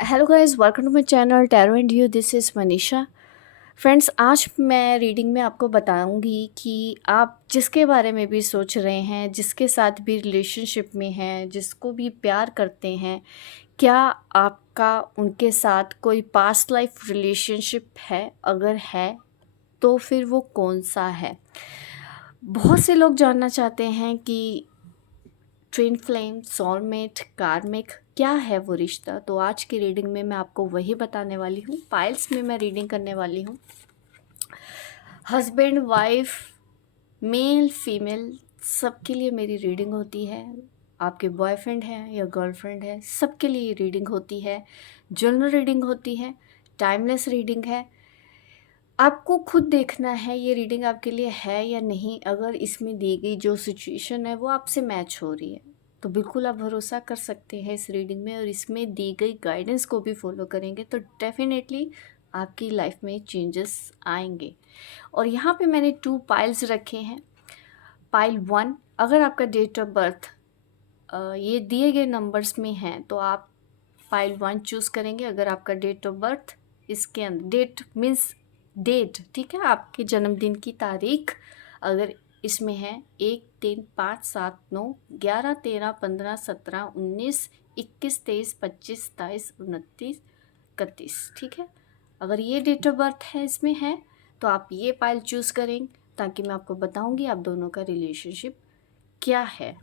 Hello guys, welcome to my channel tarot and you. This is Manisha. Friends, आज मैं reading में आपको बताऊंगी कि आप जिसके बारे में भी सोच रहे हैं, जिसके साथ भी रिलेशनशिप में हैं, जिसको भी प्यार करते हैं, क्या आपका उनके साथ कोई पास्ट लाइफ रिलेशनशिप है? अगर है तो फिर वो कौन सा है? बहुत से लोग जानना चाहते हैं कि ट्विन फ्लेम, सोलमेट, कार्मिक क्या है वो रिश्ता। तो आज की रीडिंग में मैं आपको वही बताने वाली हूँ। पाइल्स में मैं रीडिंग करने वाली हूँ। हस्बैंड वाइफ, मेल फीमेल, सबके लिए मेरी रीडिंग होती है। आपके बॉयफ्रेंड है या गर्लफ्रेंड है, सबके लिए रीडिंग होती है। जनरल रीडिंग होती है, टाइमलेस रीडिंग है। आपको खुद देखना है ये रीडिंग आपके लिए है या नहीं। अगर इसमें दी गई जो सिचुएशन है वो आपसे मैच हो रही है तो बिल्कुल आप भरोसा कर सकते हैं इस रीडिंग में, और इसमें दी गई गाइडेंस को भी फॉलो करेंगे तो डेफिनेटली आपकी लाइफ में चेंजेस आएंगे। और यहाँ पे मैंने 2 पाइल्स रखे हैं। पाइल 1, अगर आपका डेट ऑफ बर्थ ये दिए गए नंबर्स में हैं तो आप पाइल 1 चूज़ करेंगे। अगर आपका डेट ऑफ बर्थ इसके अंदर, डेट मीन्स डेट, ठीक है, आपके जन्मदिन की तारीख अगर इसमें है 1, 3, 5, 7, 9, 11, 13, 15, 17, 19, 21, 23, 25, 27, 29, 31, ठीक है। अगर ये डेट ऑफ बर्थ है, इसमें है, तो आप ये पाइल चूज़ करें ताकि मैं आपको बताऊंगी आप दोनों का रिलेशनशिप क्या है,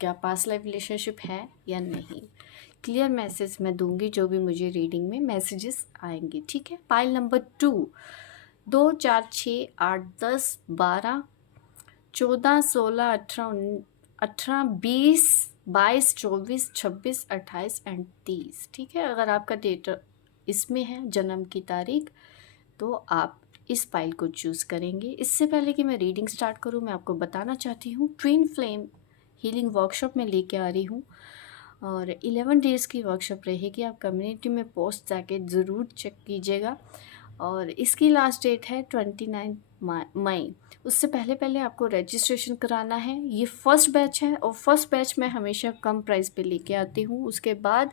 क्या पास्ट लाइफ रिलेशनशिप है या नहीं। क्लियर मैसेज मैं दूंगी जो भी मुझे रीडिंग में मैसेजेस आएंगे, ठीक है। पाइल नंबर 2, 2, 4, 6, 8, 10, 12, 14, 16, 18, 18, 20, 22, 24, 26, 28 एंड 30, ठीक है। अगर आपका डेट इसमें है, जन्म की तारीख, तो आप इस पाइल को चूज़ करेंगे। इससे पहले कि मैं रीडिंग स्टार्ट करूं, मैं आपको बताना चाहती हूँ ट्विन फ्लेम हीलिंग वर्कशॉप में लेके आ रही हूँ, और 11 डेज़ की वर्कशॉप रहेगी। आप कम्युनिटी में पोस्ट जाके ज़रूर चेक कीजिएगा, और इसकी लास्ट डेट है 29 मई। उससे पहले पहले आपको रजिस्ट्रेशन कराना है। ये फर्स्ट बैच है, और फर्स्ट बैच मैं हमेशा कम प्राइस पे लेके आती हूँ। उसके बाद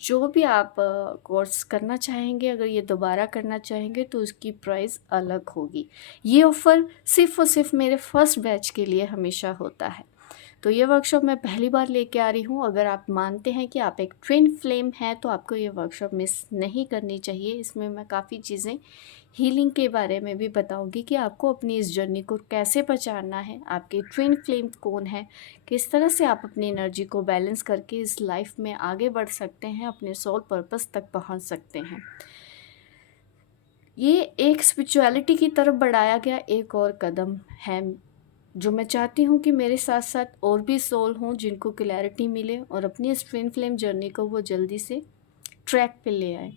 जो भी आप कोर्स करना चाहेंगे, अगर ये दोबारा करना चाहेंगे तो उसकी प्राइस अलग होगी। ये ऑफ़र सिर्फ़ और सिर्फ मेरे फर्स्ट बैच के लिए हमेशा होता है। तो ये वर्कशॉप मैं पहली बार लेके आ रही हूँ। अगर आप मानते हैं कि आप एक ट्विन फ्लेम हैं तो आपको ये वर्कशॉप मिस नहीं करनी चाहिए। इसमें मैं काफ़ी चीज़ें हीलिंग के बारे में भी बताऊंगी कि आपको अपनी इस जर्नी को कैसे पहचानना है, आपके ट्विन फ्लेम कौन है, किस तरह से आप अपनी एनर्जी को बैलेंस करके इस लाइफ में आगे बढ़ सकते हैं, अपने सोल पर्पस तक पहुंच सकते हैं। ये एक स्पिरिचुअलिटी की तरफ बढ़ाया गया एक और कदम है, जो मैं चाहती हूँ कि मेरे साथ साथ और भी सोल हों जिनको क्लैरिटी मिले और अपनी इस ट्विन फ्लेम जर्नी को वो जल्दी से ट्रैक पे ले आए।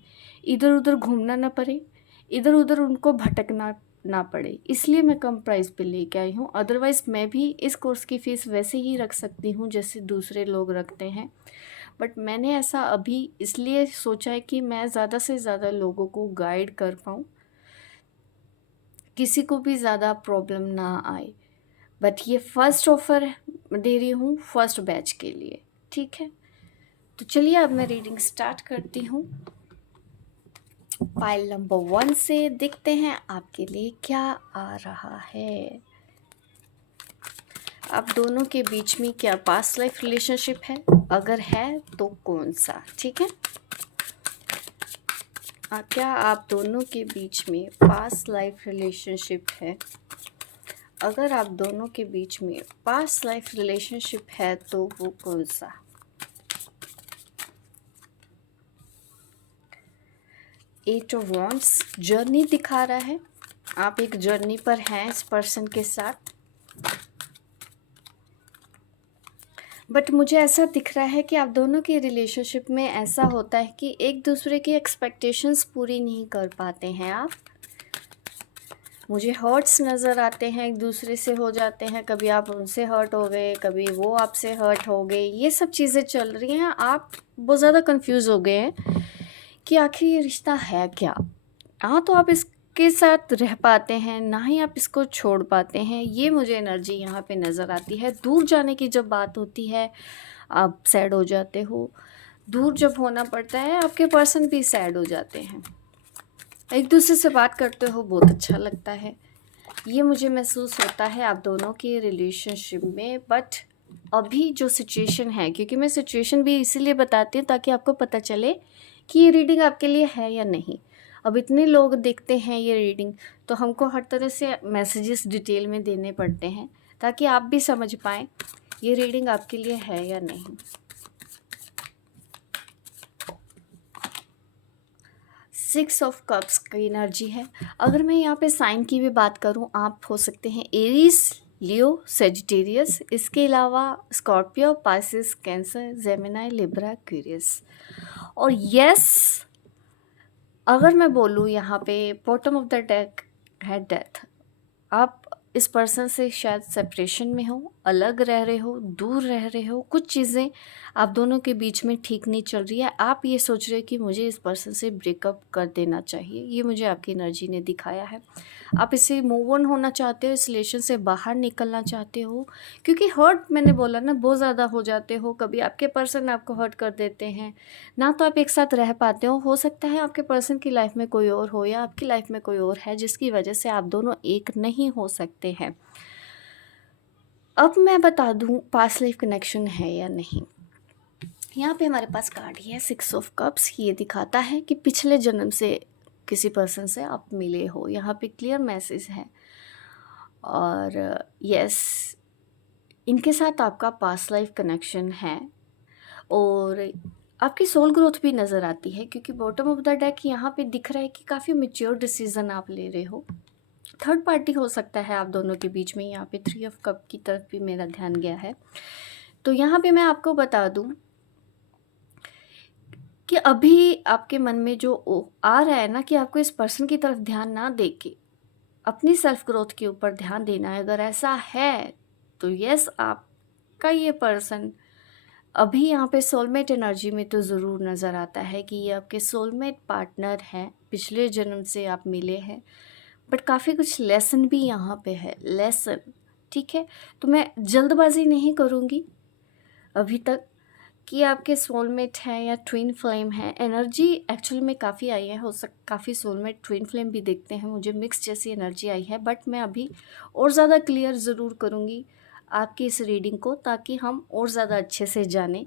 इधर उधर घूमना ना पड़े, इधर उधर उनको भटकना ना पड़े, इसलिए मैं कम प्राइस पे लेके आई हूँ। अदरवाइज़ मैं भी इस कोर्स की फ़ीस वैसे ही रख सकती हूँ जैसे दूसरे लोग रखते हैं, बट मैंने ऐसा अभी इसलिए सोचा है कि मैं ज़्यादा से ज़्यादा लोगों को गाइड कर पाऊँ, किसी को भी ज़्यादा प्रॉब्लम ना आए। बट ये फर्स्ट ऑफ़र दे रही हूँ फर्स्ट बैच के लिए, ठीक है। तो चलिए अब मैं रीडिंग स्टार्ट करती हूँ। पाइल नंबर 1 से देखते हैं आपके लिए क्या आ रहा है। आप दोनों के बीच में क्या पास्ट लाइफ रिलेशनशिप है? अगर है तो कौन सा, ठीक है। क्या आप दोनों के बीच में पास्ट लाइफ रिलेशनशिप है? अगर आप दोनों के बीच में पास्ट लाइफ रिलेशनशिप है तो वो कौन सा? एट ऑफ वॉन्ड्स जर्नी दिखा रहा है। आप एक जर्नी पर हैं इस पर्सन के साथ, बट मुझे ऐसा दिख रहा है कि आप दोनों के रिलेशनशिप में ऐसा होता है कि एक दूसरे की एक्सपेक्टेशंस पूरी नहीं कर पाते हैं आप। मुझे हर्ट्स नज़र आते हैं, एक दूसरे से हो जाते हैं, कभी आप उनसे हर्ट हो गए, कभी वो आपसे हर्ट हो गए, ये सब चीज़ें चल रही हैं। आप बहुत ज़्यादा कंफ्यूज हो गए हैं कि आखिर ये रिश्ता है क्या। हाँ, तो आप इसके साथ रह पाते हैं ना, ही आप इसको छोड़ पाते हैं, ये मुझे एनर्जी यहाँ पे नज़र आती है। दूर जाने की जब बात होती है, आप सैड हो जाते हो, दूर जब होना पड़ता है आपके पर्सन भी सैड हो जाते हैं। एक दूसरे से बात करते हो बहुत अच्छा लगता है, ये मुझे महसूस होता है आप दोनों के रिलेशनशिप में। बट अभी जो सिचुएशन है, क्योंकि मैं सिचुएशन भी इसीलिए बताती हूँ ताकि आपको पता चले कि ये रीडिंग आपके लिए है या नहीं। अब इतने लोग देखते हैं ये रीडिंग, तो हमको हर तरह से मैसेजेस डिटेल में देने पड़ते हैं ताकि आप भी समझ पाएँ ये रीडिंग आपके लिए है या नहीं। 6 ऑफ कप्स की एनर्जी है। अगर मैं यहाँ पे साइन की भी बात करूँ, आप हो सकते हैं एरीज, लियो, सेजिटेरियस, इसके अलावा Scorpio, Pisces, cancer, Gemini, Libra, curious. और यस, अगर मैं बोलूँ यहाँ पे बॉटम ऑफ द डेक है डेथ। आप इस पर्सन से शायद सेपरेशन में हो, अलग रह रहे हो, दूर रह रहे हो, कुछ चीज़ें आप दोनों के बीच में ठीक नहीं चल रही है। आप ये सोच रहे हो कि मुझे इस पर्सन से ब्रेकअप कर देना चाहिए, ये मुझे आपकी एनर्जी ने दिखाया है। आप इससे मूव ऑन होना चाहते हो, इस रिलेशन से बाहर निकलना चाहते हो, क्योंकि हर्ट मैंने बोला ना बहुत ज़्यादा हो जाते हो। कभी आपके पर्सन आपको हर्ट कर देते हैं ना, तो आप एक साथ रह पाते हो सकता है आपके पर्सन की लाइफ में कोई और हो या आपकी लाइफ में कोई और है जिसकी वजह से आप दोनों एक नहीं हो सकते हैं। अब मैं बता दूं पास्ट लाइफ कनेक्शन है या नहीं। यहाँ पे हमारे पास कार्ड ही है 6 ऑफ कप्स। ये दिखाता है कि पिछले जन्म से किसी पर्सन से आप मिले हो, यहाँ पे क्लियर मैसेज है। और यस, इनके साथ आपका पास्ट लाइफ कनेक्शन है और आपकी सोल ग्रोथ भी नज़र आती है, क्योंकि बॉटम ऑफ द डेक यहाँ पे दिख रहा है कि काफ़ी मैच्योर डिसीजन आप ले रहे हो। थर्ड पार्टी हो सकता है आप दोनों के बीच में। यहाँ पे 3 ऑफ कप की तरफ भी मेरा ध्यान गया है। तो यहाँ पे मैं आपको बता दूँ कि अभी आपके मन में जो आ रहा है ना कि आपको इस पर्सन की तरफ ध्यान ना दे के अपनी सेल्फ ग्रोथ के ऊपर ध्यान देना है, अगर ऐसा है तो यस, आपका ये पर्सन अभी यहाँ पे सोलमेट एनर्जी में तो ज़रूर नज़र आता है कि ये आपके सोलमेट पार्टनर हैं, पिछले जन्म से आप मिले हैं। बट काफ़ी कुछ लेसन भी यहाँ पे है, लेसन, ठीक है। तो मैं जल्दबाजी नहीं करूँगी अभी तक कि आपके सोलमेट हैं या ट्विन फ्लेम है। एनर्जी एक्चुअली में काफ़ी आई है, काफ़ी सोलमेट ट्विन फ्लेम भी देखते हैं, मुझे मिक्स जैसी एनर्जी आई है। बट मैं अभी और ज़्यादा क्लियर ज़रूर करूँगी आपकी इस रीडिंग को, ताकि हम और ज़्यादा अच्छे से जानें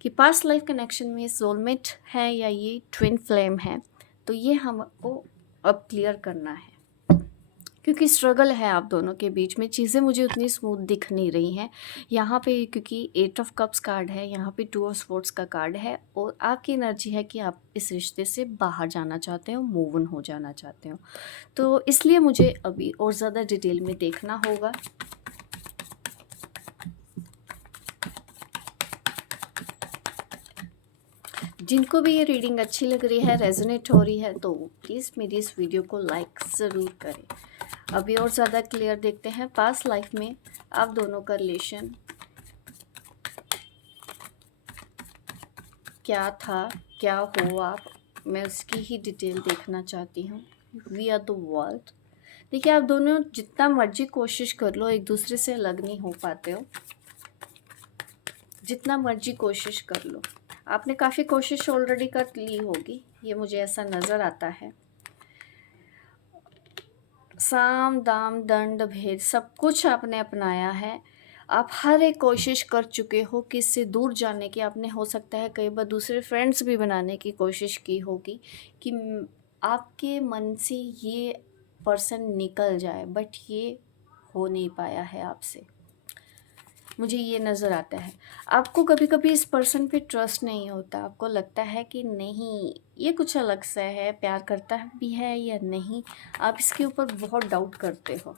कि पास्ट लाइफ कनेक्शन में सोलमेट है या ये ट्विन फ्लेम है। तो ये हमको अब क्लियर करना है, क्योंकि स्ट्रगल है आप दोनों के बीच में, चीज़ें मुझे उतनी स्मूथ दिख नहीं रही हैं यहाँ पे, क्योंकि 8 ऑफ कप्स कार्ड है, यहाँ पे 2 ऑफ स्वॉर्ड्स का कार्ड है। और आपकी एनर्जी है कि आप इस रिश्ते से बाहर जाना चाहते हो, मूव ऑन हो जाना चाहते हो। तो इसलिए मुझे अभी और ज़्यादा डिटेल में देखना होगा। जिनको भी ये रीडिंग अच्छी लग रही है, रेजोनेट हो रही है, तो प्लीज़ मेरी इस वीडियो को लाइक ज़रूर करें। अभी और ज़्यादा क्लियर देखते हैं पास्ट लाइफ में आप दोनों का रिलेशन क्या था, क्या हो आप, मैं उसकी ही डिटेल देखना चाहती हूँ। We are the world. देखिए, आप दोनों जितना मर्जी कोशिश कर लो एक दूसरे से अलग नहीं हो पाते हो, जितना मर्जी कोशिश कर लो। आपने काफ़ी कोशिश ऑलरेडी कर ली होगी, ये मुझे ऐसा नज़र आता है। साम दाम दंड भेद सब कुछ आपने अपनाया है। आप हर एक कोशिश कर चुके हो कि इससे दूर जाने की। आपने हो सकता है कई बार दूसरे फ्रेंड्स भी बनाने की कोशिश की होगी कि आपके मन से ये पर्सन निकल जाए, बट ये हो नहीं पाया है आपसे, मुझे ये नज़र आता है। आपको कभी कभी इस पर्सन पे ट्रस्ट नहीं होता, आपको लगता है कि नहीं ये कुछ अलग सा है, प्यार करता भी है या नहीं, आप इसके ऊपर बहुत डाउट करते हो,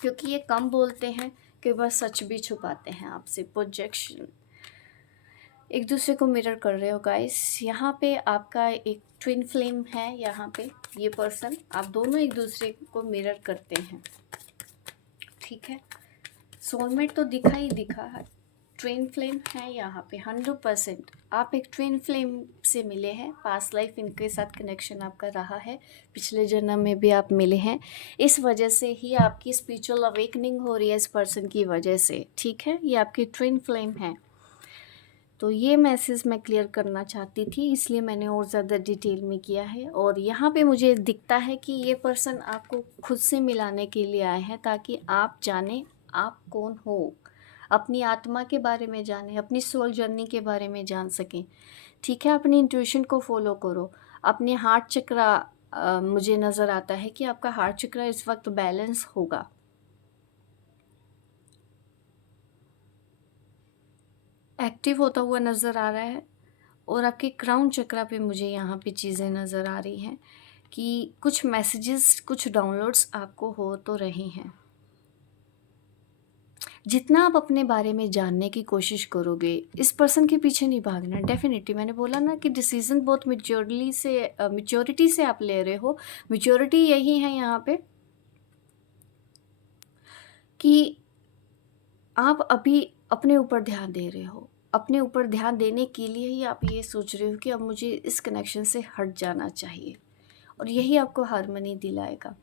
क्योंकि ये कम बोलते हैं, कई बार सच भी छुपाते हैं आपसे। प्रोजेक्शन, एक दूसरे को मिरर कर रहे हो गाइस। यहाँ पे आपका एक ट्विन फ्लेम है, यहाँ पे ये पर्सन, आप दोनों एक दूसरे को मिरर करते हैं, ठीक है। सोलमेट तो दिखा ही दिखा है, ट्विन फ्लेम है यहाँ पे 100%। आप एक ट्विन फ्लेम से मिले हैं, पास्ट लाइफ इनके साथ कनेक्शन आपका रहा है, पिछले जन्म में भी आप मिले हैं, इस वजह से ही आपकी स्पिरिचुअल अवेकनिंग हो रही है इस पर्सन की वजह से, ठीक है। ये आपकी ट्विन फ्लेम है। तो ये मैसेज मैं क्लियर करना चाहती थी, इसलिए मैंने और ज़्यादा डिटेल में किया है। और यहाँ पे मुझे दिखता है कि ये पर्सन आपको खुद से मिलाने के लिए आए हैं, ताकि आप जानें आप कौन हो, अपनी आत्मा के बारे में जानें, अपनी सोल जर्नी के बारे में जान सकें। ठीक है, अपनी इंट्यूशन को फॉलो करो। अपने हार्ट चक्रा मुझे नज़र आता है कि आपका हार्ट चक्रा इस वक्त बैलेंस होगा। एक्टिव होता हुआ नज़र आ रहा है। और आपके क्राउन चक्रा पे मुझे यहाँ पे चीज़ें नज़र आ रही हैं कि कुछ मैसेजेस, कुछ डाउनलोड्स आपको हो तो रहे हैं। जितना आप अपने बारे में जानने की कोशिश करोगे, इस पर्सन के पीछे नहीं भागना। डेफिनेटली मैंने बोला ना कि डिसीजन बहुत मैच्योरिटी से आप ले रहे हो। मैच्योरिटी यही है यहाँ पे कि आप अभी अपने ऊपर ध्यान दे रहे हो। अपने ऊपर ध्यान देने के लिए ही आप ये सोच रहे हो कि अब मुझे इस कनेक्शन से हट जाना चाहिए, और यही आपको हार्मनी दिलाएगा।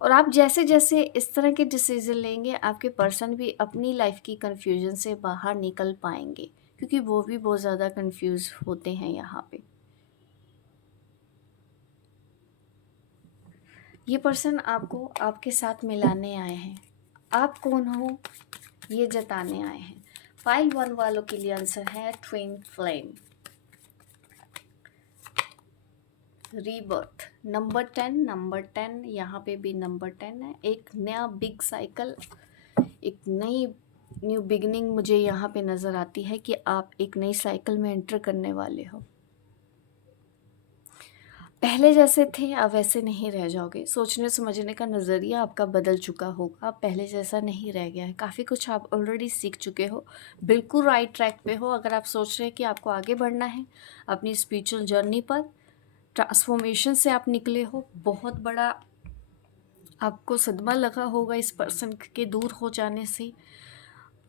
और आप जैसे जैसे इस तरह के डिसीजन लेंगे, आपके पर्सन भी अपनी लाइफ की कन्फ्यूजन से बाहर निकल पाएंगे, क्योंकि वो भी बहुत ज़्यादा कंफ्यूज होते हैं यहाँ पे। ये पर्सन आपको आपके साथ मिलाने आए हैं। आप कौन हो ये जताने आए हैं। पाइल 1 वालों के लिए आंसर है ट्विन फ्लेम, रीबर्थ, नंबर 10 यहाँ पे भी नंबर 10 है। एक नया बिग साइकिल, एक नई न्यू बिगिनिंग मुझे यहाँ पे नज़र आती है कि आप एक नई साइकिल में एंटर करने वाले हो। पहले जैसे थे आप वैसे नहीं रह जाओगे। सोचने समझने का नज़रिया आपका बदल चुका होगा, आप पहले जैसा नहीं रह गया है। काफ़ी कुछ आप ऑलरेडी सीख चुके हो, बिल्कुल राइट ट्रैक पे हो। अगर आप सोच रहे हैं कि आपको आगे बढ़ना है अपनी स्पिरिचुअल जर्नी पर, ट्रांसफॉर्मेशन से आप निकले हो, बहुत बड़ा आपको सदमा लगा होगा इस पर्सन के दूर हो जाने से।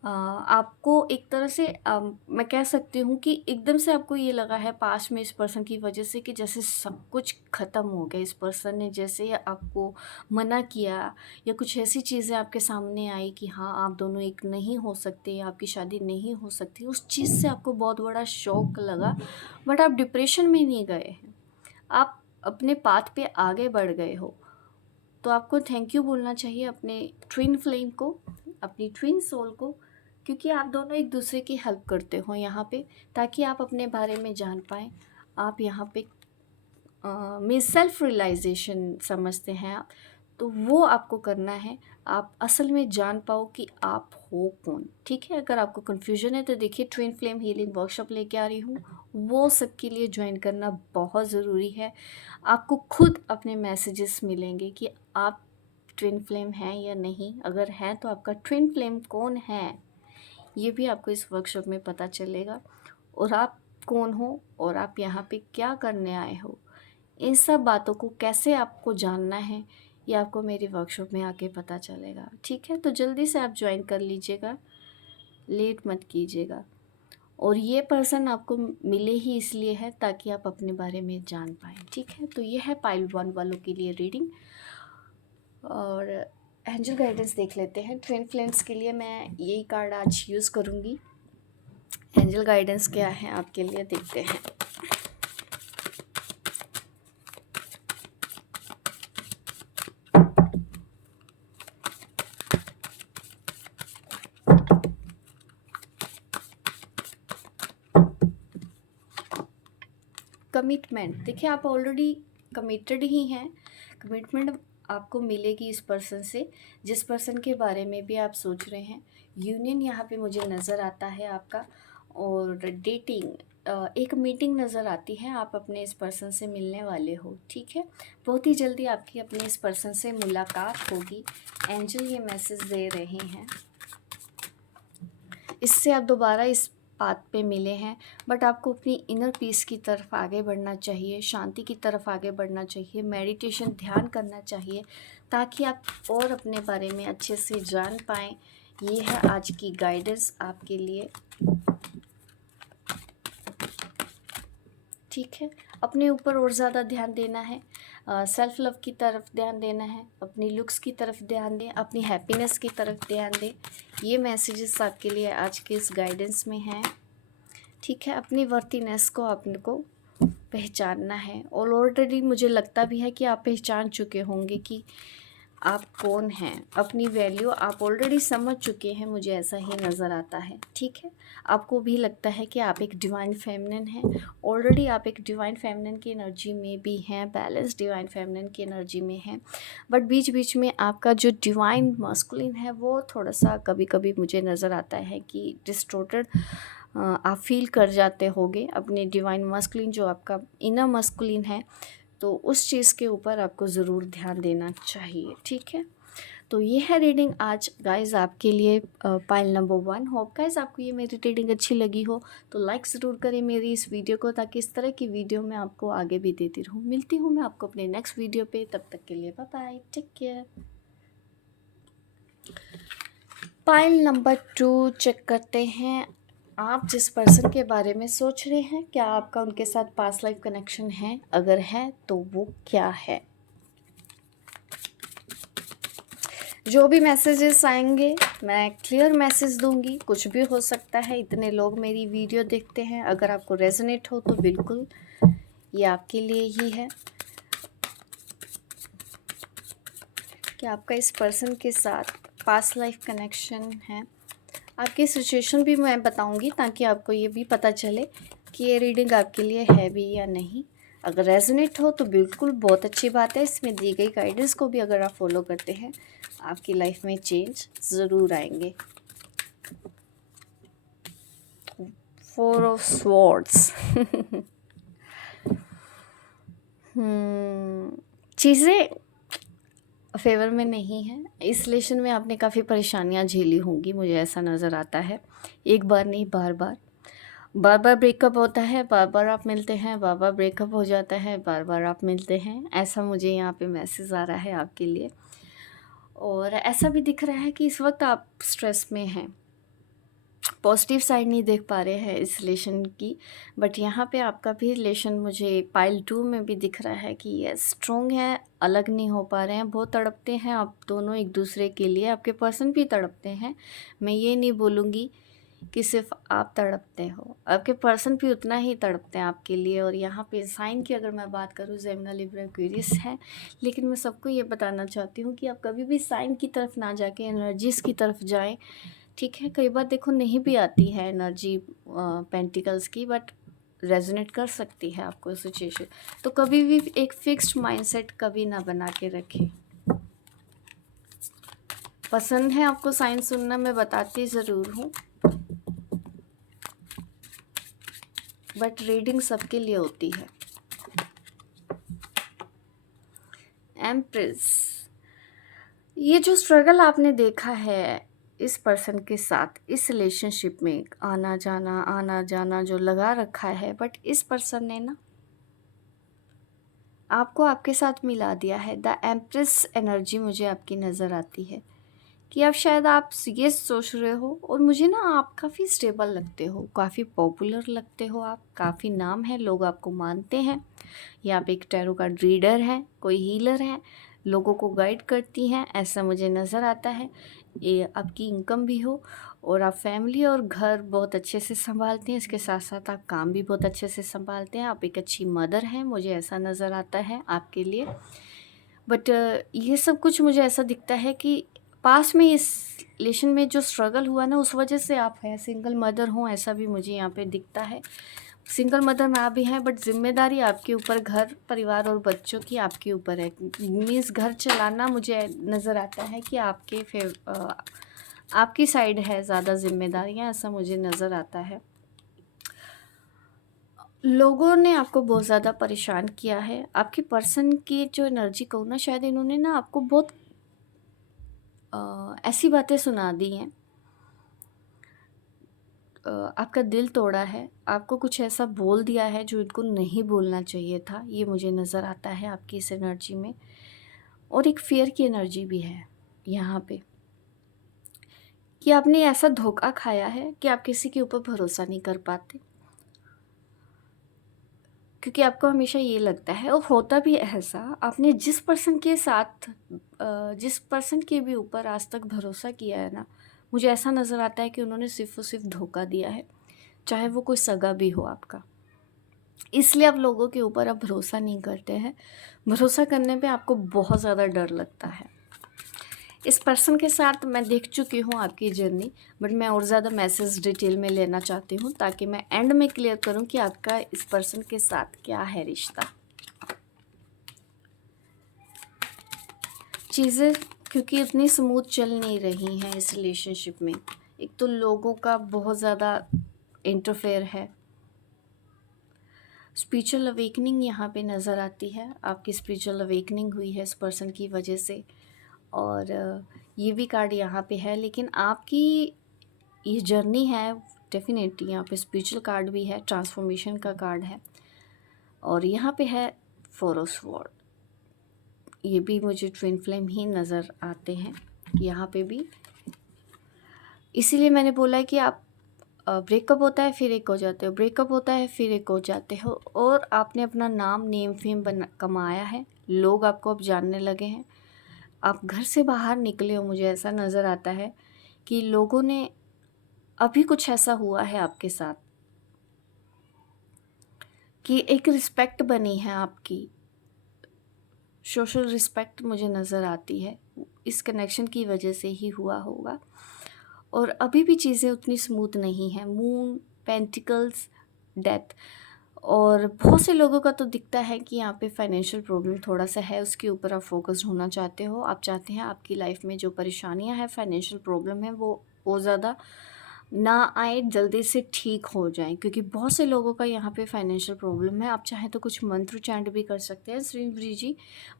आपको एक तरह से मैं कह सकती हूँ कि एकदम से आपको ये लगा है पास में इस पर्सन की वजह से कि जैसे सब कुछ ख़त्म हो गया। इस पर्सन ने जैसे आपको मना किया, या कुछ ऐसी चीज़ें आपके सामने आई कि हाँ आप दोनों एक नहीं हो सकते, आपकी शादी नहीं हो सकती, उस चीज़ से आपको बहुत बड़ा शौक लगा। बट आप डिप्रेशन में नहीं गए हैं, आप अपने पाथ पे आगे बढ़ गए हो। तो आपको थैंक यू बोलना चाहिए अपने ट्विन फ्लेम को, अपनी ट्विन सोल को, क्योंकि आप दोनों एक दूसरे की हेल्प करते हो यहाँ पे, ताकि आप अपने बारे में जान पाएँ। आप यहाँ पे में सेल्फ रियलाइजेशन समझते हैं आप, तो वो आपको करना है। आप असल में जान पाओ कि आप हो कौन। ठीक है, अगर आपको कन्फ्यूजन है तो देखिए ट्विन फ्लेम हीलिंग वर्कशॉप लेके आ रही हूँ, वो सबके लिए ज्वाइन करना बहुत ज़रूरी है। आपको खुद अपने मैसेजेस मिलेंगे कि आप ट्विन फ्लेम हैं या नहीं। अगर हैं तो आपका ट्विन फ्लेम कौन है ये भी आपको इस वर्कशॉप में पता चलेगा, और आप कौन हो और आप यहाँ पे क्या करने आए हो, इन सब बातों को कैसे आपको जानना है ये आपको मेरी वर्कशॉप में आके पता चलेगा। ठीक है, तो जल्दी से आप ज्वाइन कर लीजिएगा, लेट मत कीजिएगा। और ये पर्सन आपको मिले ही इसलिए है ताकि आप अपने बारे में जान पाएँ। ठीक है, तो ये है पाइल 1 वालों के लिए रीडिंग। और एंजल गाइडेंस देख लेते हैं। ट्विन फ्लेम्स के लिए मैं यही कार्ड आज यूज़ करूँगी। एंजल गाइडेंस क्या है आपके लिए, देखते हैं। कमिटमेंट, देखिए आप ऑलरेडी कमिटेड ही हैं। कमिटमेंट आपको मिलेगी इस पर्सन से, जिस पर्सन के बारे में भी आप सोच रहे हैं। यूनियन यहाँ पे मुझे नज़र आता है आपका, और डेटिंग, एक मीटिंग नज़र आती है। आप अपने इस पर्सन से मिलने वाले हो। ठीक है, बहुत ही जल्दी आपकी अपने इस पर्सन से मुलाकात होगी। एंजल ये मैसेज दे रहे हैं, इससे आप दोबारा इस पाथ पे मिले हैं, बट आपको अपनी इनर पीस की तरफ आगे बढ़ना चाहिए, शांति की तरफ आगे बढ़ना चाहिए, मेडिटेशन ध्यान करना चाहिए, ताकि आप और अपने बारे में अच्छे से जान पाएँ। ये है आज की गाइडेंस आपके लिए। ठीक है, अपने ऊपर और ज़्यादा ध्यान देना है, सेल्फ लव की तरफ ध्यान देना है, अपनी लुक्स की तरफ ध्यान दें, अपनी हैप्पीनेस की तरफ ध्यान दें। ये मैसेजेस आपके लिए आज के इस गाइडेंस में हैं। ठीक है, अपनी वर्थीनेस को आपको पहचानना है, और ऑलरेडी मुझे लगता भी है कि आप पहचान चुके होंगे कि आप कौन हैं। अपनी वैल्यू आप ऑलरेडी समझ चुके हैं, मुझे ऐसा ही नज़र आता है। ठीक है, आपको भी लगता है कि आप एक डिवाइन फेमिनिन हैं, ऑलरेडी आप एक डिवाइन फेमिनिन की एनर्जी में भी हैं, बैलेंस डिवाइन फेमिनिन की एनर्जी में हैं, बट बीच बीच में आपका जो डिवाइन मस्कुलिन है वो थोड़ा सा कभी कभी मुझे नज़र आता है कि डिस्टोर्टेड आप फील कर जाते होगे अपने डिवाइन मस्कुलिन, जो आपका इनर मस्कुलिन है, तो उस चीज़ के ऊपर आपको ज़रूर ध्यान देना चाहिए। ठीक है, तो ये है रीडिंग आज गाइस आपके लिए, पाइल नंबर 1। होप गाइस आपको ये मेरी रीडिंग अच्छी लगी हो तो लाइक ज़रूर करें मेरी इस वीडियो को, ताकि इस तरह की वीडियो मैं आपको आगे भी देती रहूँ। मिलती हूँ मैं आपको अपने नेक्स्ट वीडियो पे, तब तक के लिए bye bye, take care. Pile number 2 check करते हैं। आप जिस पर्सन के बारे में सोच रहे हैं, क्या आपका उनके साथ पास्ट लाइफ कनेक्शन है? अगर है तो वो क्या है? जो भी मैसेजेस आएंगे मैं क्लियर मैसेज दूंगी, कुछ भी हो सकता है। इतने लोग मेरी वीडियो देखते हैं, अगर आपको रेजोनेट हो तो बिल्कुल ये आपके लिए ही है कि आपका इस पर्सन के साथ पास्ट लाइफ कनेक्शन है। आपकी सिचुएशन भी मैं बताऊंगी, ताकि आपको ये भी पता चले कि ये रीडिंग आपके लिए है भी या नहीं। अगर रेजोनेट हो तो बिल्कुल बहुत अच्छी बात है। इसमें दी गई गाइडेंस को भी अगर आप फॉलो करते हैं, आपकी लाइफ में चेंज ज़रूर आएंगे। 4 ऑफ स्वॉर्ड्स चीज़ें फेवर में नहीं है। इस रिलेशन में आपने काफ़ी परेशानियां झेली होंगी, मुझे ऐसा नज़र आता है। एक बार नहीं, बार बार ब्रेकअप होता है, बार बार आप मिलते हैं, बार बार ब्रेकअप हो जाता है, बार बार आप मिलते हैं। ऐसा मुझे यहाँ पे मैसेज आ रहा है आपके लिए, और ऐसा भी दिख रहा है कि इस वक्त आप स्ट्रेस में हैं, पॉजिटिव साइड नहीं देख पा रहे हैं इस रिलेशन की। बट यहाँ पे आपका भी रिलेशन मुझे पाइल 2 में भी दिख रहा है कि ये स्ट्रॉन्ग है, अलग नहीं हो पा रहे हैं, बहुत तड़पते हैं आप दोनों एक दूसरे के लिए। आपके पर्सन भी तड़पते हैं, मैं ये नहीं बोलूँगी कि सिर्फ आप तड़पते हो, आपके पर्सन भी उतना ही तड़पते हैं आपके लिए। और यहाँ पे साइन की अगर मैं बात करूँ, जेमिनी, लिब्रा, एक्वेरियस है, लेकिन मैं सबको ये बताना चाहती हूँ कि आप कभी भी साइन की तरफ ना जाके एनर्जीज़ की तरफ जाएं। ठीक है, कई बार देखो नहीं भी आती है एनर्जी पेंटिकल्स की, बट रेजोनेट कर सकती है आपको सिचुएशन। तो कभी भी एक फिक्स्ड माइंडसेट कभी ना बना के रखें। पसंद है आपको साइन सुनना, मैं बताती ज़रूर हूँ, बट रीडिंग सबके लिए होती है। एम्प्रेस, ये जो स्ट्रगल आपने देखा है इस पर्सन के साथ, इस रिलेशनशिप में आना जाना जो लगा रखा है, बट इस पर्सन ने ना आपको आपके साथ मिला दिया है। द एम्प्रेस एनर्जी मुझे आपकी नज़र आती है कि अब शायद आप ये सोच रहे हो, और मुझे ना आप काफ़ी स्टेबल लगते हो, काफ़ी पॉपुलर लगते हो, आप काफ़ी नाम है, लोग आपको मानते हैं, या आप एक टैरो कार्ड रीडर हैं, कोई हीलर है, लोगों को गाइड करती हैं, ऐसा मुझे नज़र आता है। ये आपकी इनकम भी हो, और आप फैमिली और घर बहुत अच्छे से संभालते हैं, इसके साथ साथ आप काम भी बहुत अच्छे से संभालते हैं, आप एक अच्छी मदर हैं, मुझे ऐसा नज़र आता है आपके लिए। बट ये सब कुछ मुझे ऐसा दिखता है कि पास में इस रिलेशन में जो स्ट्रगल हुआ ना, उस वजह से आप हैं सिंगल मदर हों, ऐसा भी मुझे यहाँ पे दिखता है। सिंगल मदर में आप भी हैं, बट जिम्मेदारी आपके ऊपर, घर परिवार और बच्चों की आपके ऊपर है। मीन्स घर चलाना मुझे नज़र आता है कि आपकी साइड है ज़्यादा जिम्मेदारियाँ, ऐसा मुझे नज़र आता है। लोगों ने आपको बहुत ज़्यादा परेशान किया है। आपके पर्सन की जो एनर्जी कहूँ ना, शायद इन्होंने ना आपको बहुत ऐसी बातें सुना दी हैं, आपका दिल तोड़ा है, आपको कुछ ऐसा बोल दिया है जो इनको नहीं बोलना चाहिए था, ये मुझे नज़र आता है आपकी इस एनर्जी में। और एक फियर की एनर्जी भी है यहाँ पे, कि आपने ऐसा धोखा खाया है कि आप किसी के ऊपर भरोसा नहीं कर पाते, क्योंकि आपको हमेशा ये लगता है, और होता भी ऐसा, आपने जिस पर्सन के साथ जिस पर्सन के भी ऊपर आज तक भरोसा किया है ना, मुझे ऐसा नज़र आता है कि उन्होंने सिर्फ और सिर्फ धोखा दिया है। चाहे वो कोई सगा भी हो आपका। इसलिए आप लोगों के ऊपर आप भरोसा नहीं करते हैं। भरोसा करने पे आपको बहुत ज़्यादा डर लगता है। इस पर्सन के साथ मैं देख चुकी हूँ आपकी जर्नी, बट मैं और ज़्यादा मैसेज डिटेल में लेना चाहती हूँ ताकि मैं एंड में क्लियर करूँ कि आपका इस पर्सन के साथ क्या है रिश्ता। चीज़ें क्योंकि उतनी स्मूथ चल नहीं रही हैं इस रिलेशनशिप में। एक तो लोगों का बहुत ज़्यादा इंटरफेयर है। स्पिरिचुअल अवेकनिंग यहाँ पे नज़र आती है। आपकी स्पिरिचुअल अवेकनिंग हुई है इस पर्सन की वजह से, और ये भी कार्ड यहाँ पे है। लेकिन आपकी ये जर्नी है डेफिनेटली, यहाँ पे स्पिरिचुअल कार्ड भी है, ट्रांसफॉर्मेशन का कार्ड है, और यहाँ पे है 4 ऑफ स्वॉर्ड। ये भी मुझे ट्विन फ्लेम ही नज़र आते हैं यहाँ पे भी। इसीलिए मैंने बोला है कि आप ब्रेकअप होता है फिर एक हो जाते हो, ब्रेकअप होता है फिर एक हो जाते हो, और आपने अपना नाम नेम फेम कमाया है। लोग आपको अब जानने लगे हैं। आप घर से बाहर निकले हो, मुझे ऐसा नज़र आता है कि लोगों ने अभी कुछ ऐसा हुआ है आपके साथ कि एक रिस्पेक्ट बनी है आपकी, सोशल रिस्पेक्ट मुझे नज़र आती है। इस कनेक्शन की वजह से ही हुआ होगा, और अभी भी चीज़ें उतनी स्मूथ नहीं हैं। मून, पेंटिकल्स, डेथ, और बहुत से लोगों का तो दिखता है कि यहाँ पे फाइनेंशियल प्रॉब्लम थोड़ा सा है, उसके ऊपर आप फोकस्ड होना चाहते हो। आप चाहते हैं आपकी लाइफ में जो परेशानियाँ हैं, फाइनेंशियल प्रॉब्लम है, वो ज़्यादा ना आए, जल्दी से ठीक हो जाएं, क्योंकि बहुत से लोगों का यहाँ पे फाइनेंशियल प्रॉब्लम है। आप चाहें तो कुछ मंत्र चैंट भी कर सकते हैं। श्री जी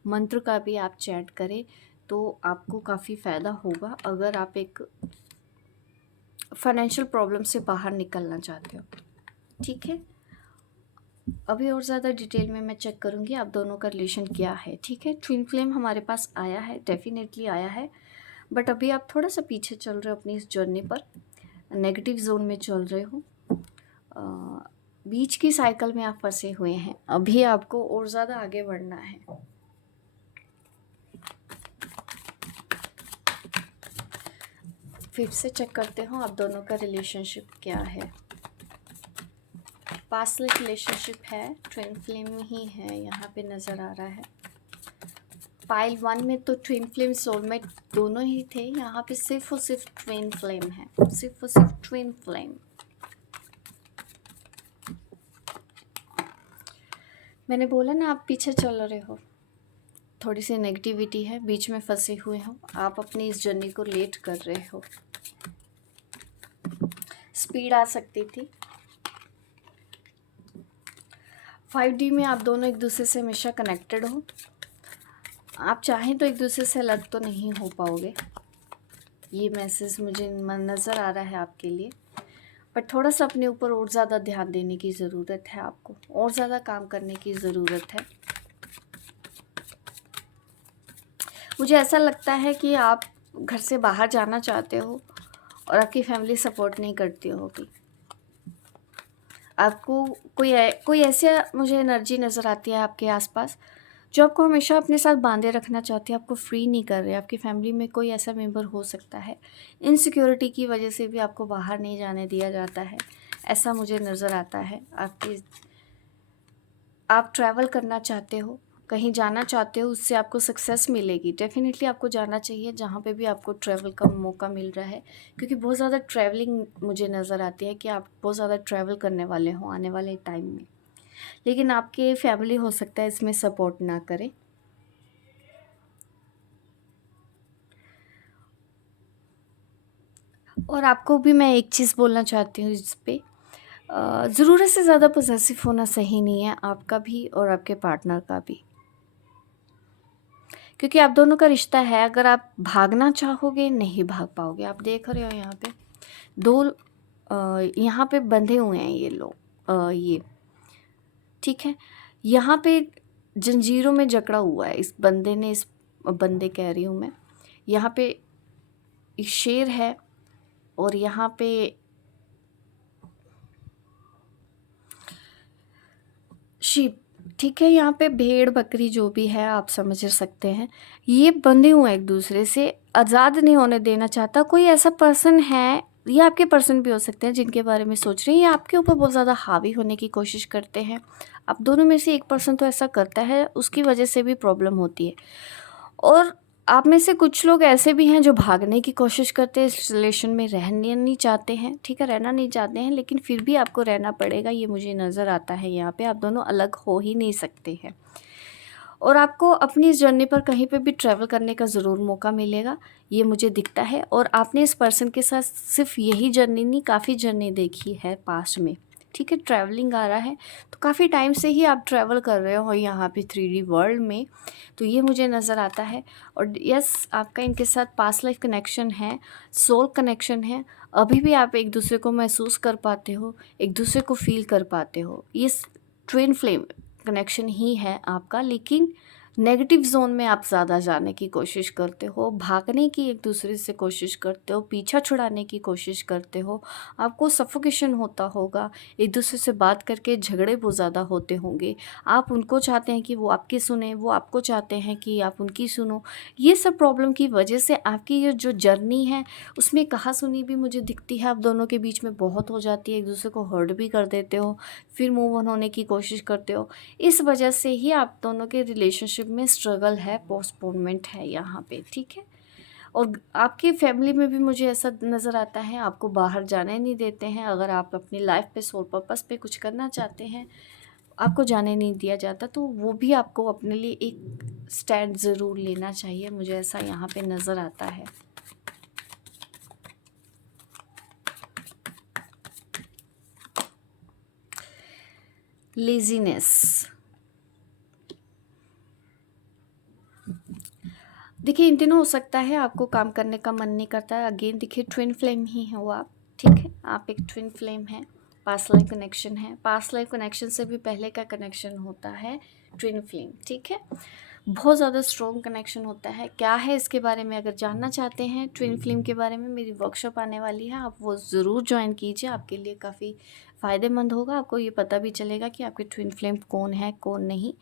मंत्र का भी आप चैंट करें तो आपको काफ़ी फ़ायदा होगा अगर आप एक फाइनेंशियल प्रॉब्लम से बाहर निकलना चाहते हो। ठीक है, अभी और ज़्यादा डिटेल में मैं चेक करूँगी आप दोनों का रिलेशन क्या है। ठीक है, ट्विन फ्लेम हमारे पास आया है, डेफिनेटली आया है, बट अभी आप थोड़ा सा पीछे चल रहे हो अपनी इस जर्नी पर, नेगेटिव जोन में चल रहे हो, बीच की साइकिल में आप फंसे हुए हैं। अभी आपको और ज़्यादा आगे बढ़ना है। फिर से चेक करते हो आप दोनों का रिलेशनशिप क्या है। पास्ट रिलेशनशिप है, ट्विन फ्लेम ही है, यहाँ पे नज़र आ रहा है। पाइल 1 में तो ट्विन फ्लेम सोलमेट दोनों ही थे, यहाँ पे सिर्फ और सिर्फ ट्विन फ्लेम है, सिर्फ और सिर्फ ट्विन फ्लेम। मैंने बोला ना आप पीछे चल रहे हो, थोड़ी सी नेगेटिविटी है, बीच में फंसे हुए हो, आप अपनी इस जर्नी को लेट कर रहे हो। स्पीड आ सकती थी। 5D में आप दोनों एक दूसरे से हमेशा कनेक्टेड हो। आप चाहें तो एक दूसरे से अलग तो नहीं हो पाओगे, ये मैसेज मुझे नज़र आ रहा है आपके लिए। बट थोड़ा सा अपने ऊपर और ज़्यादा ध्यान देने की ज़रूरत है, आपको और ज़्यादा काम करने की ज़रूरत है। मुझे ऐसा लगता है कि आप घर से बाहर जाना चाहते हो और आपकी फैमिली सपोर्ट नहीं करती होगी। आपको कोई ऐसी मुझे एनर्जी नज़र आती है आपके आसपास जो आपको हमेशा अपने साथ बांधे रखना चाहती है, आपको फ्री नहीं कर रहे। आपकी फैमिली में कोई ऐसा मेंबर हो सकता है, इनसिक्योरिटी की वजह से भी आपको बाहर नहीं जाने दिया जाता है, ऐसा मुझे नज़र आता है। आप ट्रैवल करना चाहते हो, कहीं जाना चाहते हो, उससे आपको सक्सेस मिलेगी। डेफिनेटली आपको जाना चाहिए जहाँ पे भी आपको ट्रैवल का मौका मिल रहा है, क्योंकि बहुत ज़्यादा ट्रैवलिंग मुझे नज़र आती है कि आप बहुत ज़्यादा ट्रैवल करने वाले हो आने वाले टाइम में। लेकिन आपके फैमिली हो सकता है इसमें सपोर्ट ना करे। और आपको भी मैं एक चीज़ बोलना चाहती हूँ इस पे, ज़रूरत से ज़्यादा पॉसेसिव होना सही नहीं है, आपका भी और आपके पार्टनर का भी, क्योंकि आप दोनों का रिश्ता है। अगर आप भागना चाहोगे नहीं भाग पाओगे। आप देख रहे हो यहाँ पे दो यहाँ पे बंधे हुए हैं ये लोग, ये ठीक है, यहाँ पे जंजीरों में जकड़ा हुआ है इस बंदे ने, इस बंदे कह रही हूँ मैं। यहाँ पे एक शेर है और यहाँ पे शीप, ठीक है, यहाँ पे भेड़ बकरी जो भी है आप समझ सकते हैं। ये बंधे हुए एक दूसरे से, आज़ाद नहीं होने देना चाहता। कोई ऐसा पर्सन है ये आपके पर्सन भी हो सकते हैं जिनके बारे में सोच रहे हैं, या आपके ऊपर बहुत ज़्यादा हावी होने की कोशिश करते हैं। अब दोनों में से एक पर्सन तो ऐसा करता है, उसकी वजह से भी प्रॉब्लम होती है। और आप में से कुछ लोग ऐसे भी हैं जो भागने की कोशिश करते हैं, इस रिलेशन में रहना नहीं चाहते हैं, ठीक है, रहना नहीं चाहते हैं, लेकिन फिर भी आपको रहना पड़ेगा, ये मुझे नज़र आता है। यहाँ पे आप दोनों अलग हो ही नहीं सकते हैं। और आपको अपनी इस जर्नी पर कहीं पे भी ट्रैवल करने का ज़रूर मौका मिलेगा, ये मुझे दिखता है। और आपने इस पर्सन के साथ सिर्फ यही जर्नी नहीं, काफ़ी जर्नी देखी है पास्ट में, ठीक है। ट्रैवलिंग आ रहा है तो काफ़ी टाइम से ही आप ट्रैवल कर रहे हो यहाँ पे 3D वर्ल्ड में, तो ये मुझे नज़र आता है। और यस, आपका इनके साथ पास्ट लाइफ कनेक्शन है, सोल कनेक्शन है। अभी भी आप एक दूसरे को महसूस कर पाते हो, एक दूसरे को फील कर पाते हो। ये ट्विन फ्लेम कनेक्शन ही है आपका, लेकिन नेगेटिव जोन में आप ज़्यादा जाने की कोशिश करते हो, भागने की एक दूसरे से कोशिश करते हो, पीछा छुड़ाने की कोशिश करते हो। आपको सफोकेशन होता होगा, एक दूसरे से बात करके झगड़े बहुत ज़्यादा होते होंगे। आप उनको चाहते हैं कि वो आपकी सुने, वो आपको चाहते हैं कि आप उनकी सुनो। ये सब प्रॉब्लम की वजह से आपकी ये जो जर्नी है उसमें कहा सुनी भी मुझे दिखती है, आप दोनों के बीच में बहुत हो जाती है, एक दूसरे को हर्ट भी कर देते हो, फिर मूव ऑन होने की कोशिश करते हो। इस वजह से ही आप दोनों के रिलेशनशिप में स्ट्रगल है, पोस्टपोनमेंट है यहाँ पे, ठीक है। और आपकी फैमिली में भी मुझे ऐसा नज़र आता है, आपको बाहर जाने नहीं देते हैं। अगर आप अपनी लाइफ पे सोल पर्पस पे कुछ करना चाहते हैं, आपको जाने नहीं दिया जाता, तो वो भी आपको अपने लिए एक स्टैंड ज़रूर लेना चाहिए, मुझे ऐसा यहाँ पे नज़र आता है। लेजीनेस, देखिए इन दिनों हो सकता है आपको काम करने का मन नहीं करता है। अगेन देखिए ट्विन फ्लेम ही हो आप, ठीक है, आप एक ट्विन फ्लेम है, पास्ट लाइफ कनेक्शन है। पास्ट लाइफ कनेक्शन से भी पहले का कनेक्शन होता है ट्विन फ्लेम, ठीक है, बहुत ज़्यादा स्ट्रॉन्ग कनेक्शन होता है। क्या है इसके बारे में अगर जानना चाहते हैं ट्विन फ्लेम के बारे में, मेरी वर्कशॉप आने वाली है, आप वो ज़रूर ज्वाइन कीजिए, आपके लिए काफ़ी फ़ायदेमंद होगा। आपको ये पता भी चलेगा कि आपके ट्विन फ्लेम कौन है कौन नहीं।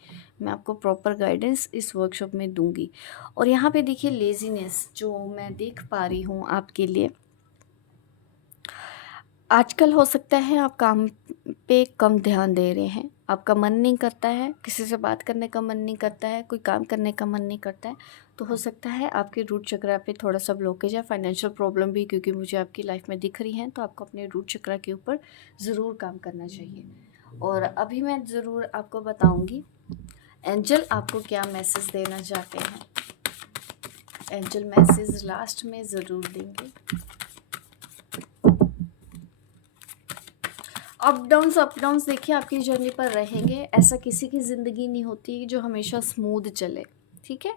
मैं आपको प्रॉपर गाइडेंस इस वर्कशॉप में दूंगी। और यहाँ पे देखिए लेज़ीनेस जो मैं देख पा रही हूँ आपके लिए, आजकल हो सकता है आप काम पे कम ध्यान दे रहे हैं, आपका मन नहीं करता है, किसी से बात करने का मन नहीं करता है, कोई काम करने का मन नहीं करता है, तो हो सकता है आपके रूट चक्रा पे थोड़ा सा ब्लॉकेज है। फाइनेंशियल प्रॉब्लम भी क्योंकि मुझे आपकी लाइफ में दिख रही हैं, तो आपको अपने रूट चक्रा के ऊपर ज़रूर काम करना चाहिए। और अभी मैं ज़रूर आपको बताऊँगी एंजल आपको क्या मैसेज देना चाहते हैं। एंजल मैसेज लास्ट में ज़रूर देंगे। अप डाउन्स देखिए आपकी जर्नी पर रहेंगे। ऐसा किसी की ज़िंदगी नहीं होती जो हमेशा स्मूथ चले, ठीक है।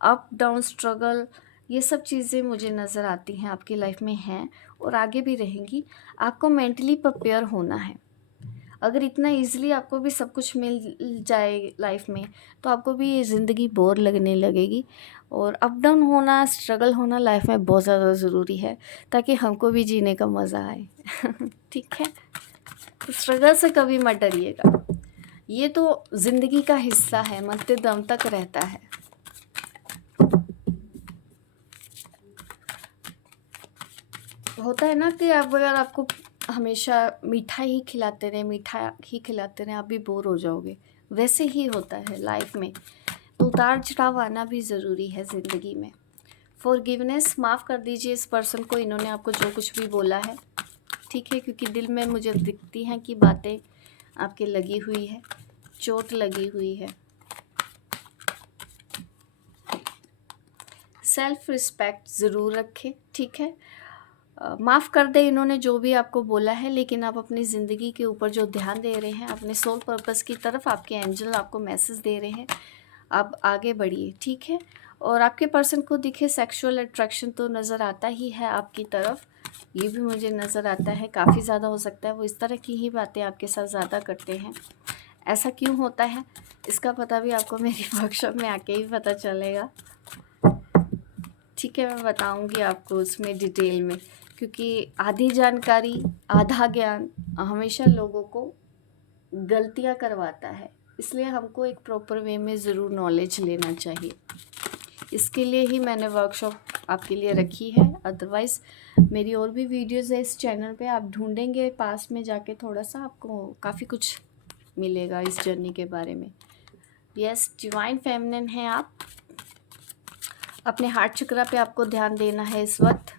अप डाउन स्ट्रगल ये सब चीज़ें मुझे नज़र आती हैं आपकी लाइफ में हैं और आगे भी रहेंगी। आपको मेंटली प्रिपेयर होना है। अगर इतना इजीली आपको भी सब कुछ मिल जाए लाइफ में, तो आपको भी ये ज़िंदगी बोर लगने लगेगी। और अप डाउन होना, स्ट्रगल होना लाइफ में बहुत ज़्यादा ज़रूरी है, ताकि हमको भी जीने का मज़ा आए ठीक है। तो स्ट्रगल से कभी मत डरिएगा, ये तो ज़िंदगी का हिस्सा है, मरते दम तक रहता है। होता है ना कि आप अगर आपको हमेशा मीठा ही खिलाते रहे आप भी बोर हो जाओगे, वैसे ही होता है लाइफ में। तो उतार चढ़ाव आना भी ज़रूरी है ज़िंदगी में। फॉरगिवनेस, माफ़ कर दीजिए इस पर्सन को, इन्होंने आपको जो कुछ भी बोला है, ठीक है, क्योंकि दिल में मुझे दिखती हैं कि बातें आपके लगी हुई है, चोट लगी हुई है। सेल्फ रिस्पेक्ट ज़रूर रखें, ठीक है। माफ़ कर दे इन्होंने जो भी आपको बोला है, लेकिन आप अपनी ज़िंदगी के ऊपर जो ध्यान दे रहे हैं, अपने सोल पर्पस की तरफ आपके एंजल आपको मैसेज दे रहे हैं, आप आगे बढ़िए, ठीक है। और आपके पर्सन को दिखे सेक्सुअल अट्रैक्शन तो नज़र आता ही है आपकी तरफ, ये भी मुझे नज़र आता है, काफ़ी ज़्यादा हो सकता है वो इस तरह की ही बातें आपके साथ ज़्यादा करते हैं। ऐसा क्यों होता है इसका पता भी आपको मेरी वर्कशॉप में आके ही पता चलेगा, ठीक है। मैं बताऊंगी आपको उसमें डिटेल में, क्योंकि आधी जानकारी आधा ज्ञान हमेशा लोगों को गलतियां करवाता है, इसलिए हमको एक प्रॉपर वे में ज़रूर नॉलेज लेना चाहिए। इसके लिए ही मैंने वर्कशॉप आपके लिए रखी है। अदरवाइज़ मेरी और भी वीडियोज़ है इस चैनल पे, आप ढूंढेंगे पास में जाके थोड़ा सा, आपको काफ़ी कुछ मिलेगा इस जर्नी के बारे में। यस, डिवाइन फेमिनिन है आप। अपने हार्ट चक्रा पे आपको ध्यान देना है इस वक्त,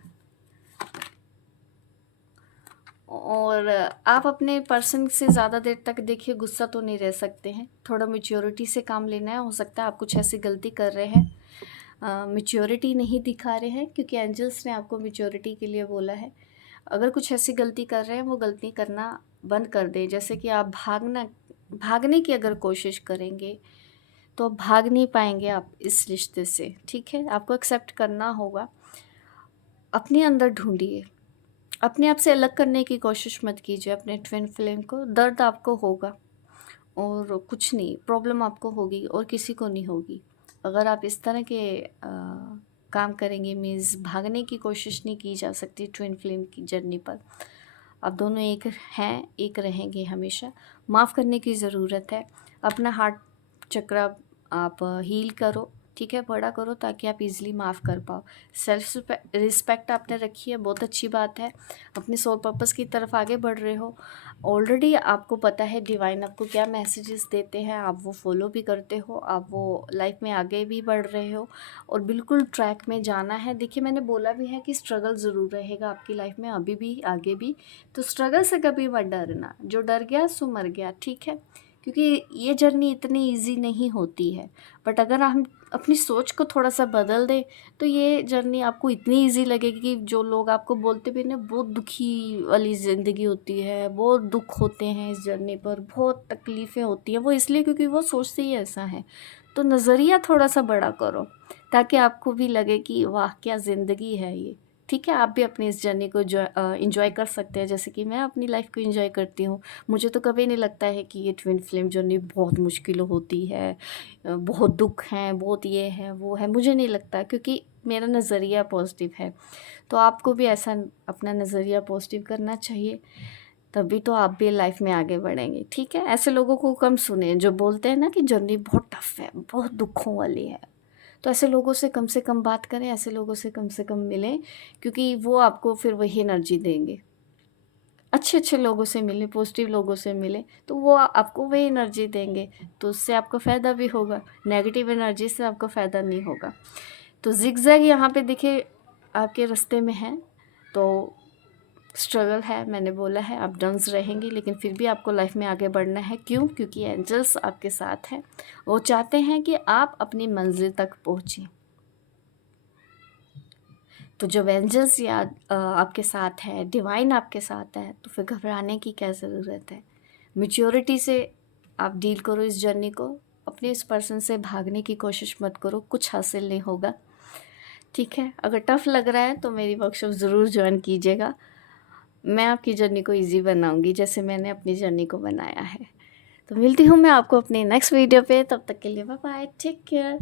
और आप अपने पर्सन से ज़्यादा देर तक देखिए गुस्सा तो नहीं रह सकते हैं, थोड़ा मैच्योरिटी से काम लेना है। हो सकता है आप कुछ ऐसी गलती कर रहे हैं, मैच्योरिटी नहीं दिखा रहे हैं, क्योंकि एंजल्स ने आपको मैच्योरिटी के लिए बोला है। अगर कुछ ऐसी गलती कर रहे हैं, वो गलती करना बंद कर दें। जैसे कि आप भागने की अगर कोशिश करेंगे तो आप भाग नहीं पाएंगे आप इस रिश्ते से, ठीक है। आपको एक्सेप्ट करना होगा। अपने अंदर ढूंढिए, अपने आप से अलग करने की कोशिश मत कीजिए अपने ट्विन फ्लेम को। दर्द आपको होगा और कुछ नहीं, प्रॉब्लम आपको होगी और किसी को नहीं होगी। अगर आप इस तरह के काम करेंगे, मीन्स भागने की कोशिश नहीं की जा सकती ट्विन फ्लेम की जर्नी पर। आप दोनों एक हैं, एक रहेंगे हमेशा। माफ़ करने की ज़रूरत है। अपना हार्ट चक्र आप हील करो, ठीक है, बड़ा करो, ताकि आप इजीली माफ़ कर पाओ। सेल्फ रिस्पेक्ट आपने रखी है, बहुत अच्छी बात है। अपने सोल पर्पस की तरफ आगे बढ़ रहे हो। ऑलरेडी आपको पता है डिवाइन आपको क्या मैसेजेस देते हैं, आप वो फॉलो भी करते हो, आप वो लाइफ में आगे भी बढ़ रहे हो और बिल्कुल ट्रैक में जाना है। देखिए, मैंने बोला भी है कि स्ट्रगल ज़रूर रहेगा आपकी लाइफ में, अभी भी आगे भी। तो स्ट्रगल से कभी मत डरना, जो डर गया सो मर गया, ठीक है। क्योंकि ये जर्नी इतनी इजी नहीं होती है, बट अगर हम अपनी सोच को थोड़ा सा बदल दें तो ये जर्नी आपको इतनी इजी लगेगी कि जो लोग आपको बोलते भी ना बहुत दुखी वाली ज़िंदगी होती है, बहुत दुख होते हैं इस जर्नी पर, बहुत तकलीफ़ें होती हैं, वो इसलिए क्योंकि वो सोचते ही ऐसा है। तो नज़रिया थोड़ा सा बड़ा करो, ताकि आपको भी लगे कि वाह क्या ज़िंदगी है ये, ठीक है। आप भी अपनी इस जर्नी को इंजॉय कर सकते हैं, जैसे कि मैं अपनी लाइफ को इंजॉय करती हूँ। मुझे तो कभी नहीं लगता है कि ये ट्विन फ्लेम जर्नी बहुत मुश्किल होती है, बहुत दुख हैं, बहुत ये है वो है, मुझे नहीं लगता, क्योंकि मेरा नज़रिया पॉजिटिव है। तो आपको भी ऐसा अपना नज़रिया पॉजिटिव करना चाहिए, तभी तो आप भी लाइफ में आगे बढ़ेंगे, ठीक है। ऐसे लोगों को कम सुने जो बोलते हैं ना कि जर्नी बहुत टफ है, बहुत दुखों वाली है। तो ऐसे लोगों से कम बात करें, ऐसे लोगों से कम मिलें, क्योंकि वो आपको फिर वही एनर्जी देंगे। अच्छे अच्छे लोगों से मिलें, पॉजिटिव लोगों से मिलें, तो वो आपको वही एनर्जी देंगे, तो उससे आपको फ़ायदा भी होगा। नेगेटिव एनर्जी से आपको फ़ायदा नहीं होगा। तो ज़िगज़ैग यहाँ पे देखिए आपके रास्ते में है, तो स्ट्रगल है, मैंने बोला है, अप डाउन्स रहेंगे, लेकिन फिर भी आपको लाइफ में आगे बढ़ना है। क्यों? क्योंकि एंजल्स आपके साथ हैं। वो चाहते हैं कि आप अपनी मंजिल तक पहुँचें। तो जब एंजल्स याद आपके साथ है, डिवाइन आपके साथ है, तो फिर घबराने की क्या ज़रूरत है। मैच्योरिटी से आप डील करो इस जर्नी को। अपने इस पर्सन से भागने की कोशिश मत करो, कुछ हासिल नहीं होगा, ठीक है। अगर टफ़ लग रहा है तो मेरी वर्कशॉप ज़रूर ज्वाइन कीजिएगा। मैं आपकी जर्नी को ईज़ी बनाऊँगी, जैसे मैंने अपनी जर्नी को बनाया है। तो मिलती हूँ मैं आपको अपनी नेक्स्ट वीडियो पे, तब तक के लिए बाय बाय, टेक केयर।